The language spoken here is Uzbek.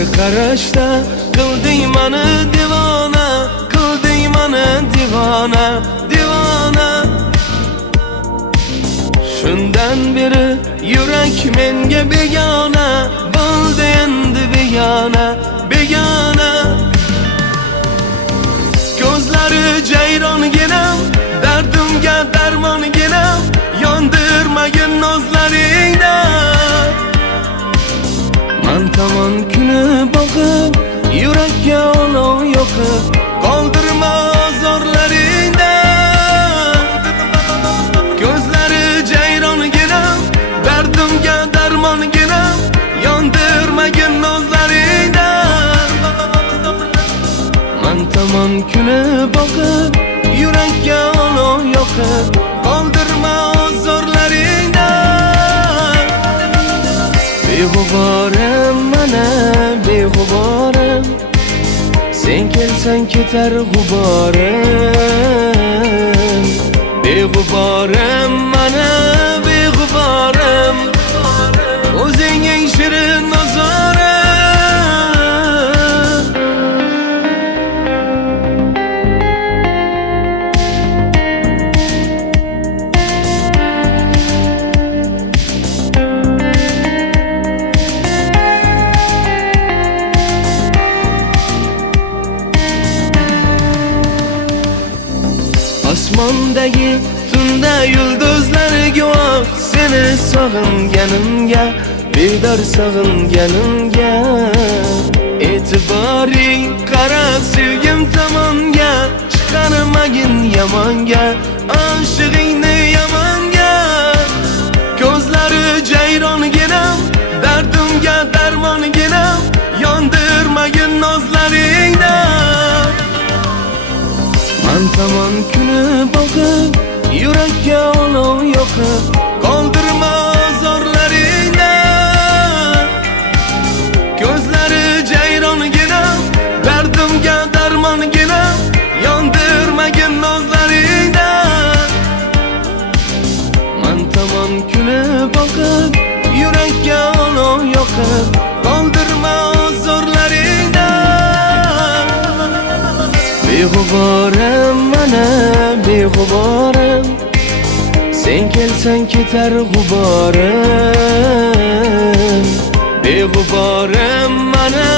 bir qarashda qilding meni divona, qilding meni divona, divona. Shundan beri yurak menga begona, bo'ldi endi begona, begona. Ko'zlari jayronginam, dardimga darmonginam, yondirmagin nozlaringda. Man tomon kuni boqib, yurakka olov yoqib, qoldirma ozorlaringda. Ko'zlari jayronginam, dardimga darmonginam, yondirmagin nozlaringda. Man tomon kuni boqib, yurakka olov yoqib, qoldirma ozorlaringda. Beg'uborim mana beg'uborim, sen kelsang ketar g'uborim. Beg'uborim mana beg'uborim, o'zing eng shirin nazorim. Osmondagi tunda yulduzlar guvoh, seni sog'inganimga, bedor sog'inganimga. E'tiboring qara sevgim tomonga, chiqarmagin yomonga, oshig'ingni yomonga. Ko'zlari jayronginam, dardimga darmonginam, yondirmagin nozlaringda. Man tomon kuni boqib, yurakka olov yoqib, qoldirma ozorlaringda. Ko'zlari jayronginam, dardimga darmonginam, yondirmagin nozlaringda. Man tomon kuni boqib, yurakka olov yoqib, qoldirma ozorlaringda. Beg'uborim mana beg'uborim, sen kelsang ketar g'uborim. Beg'uborim mana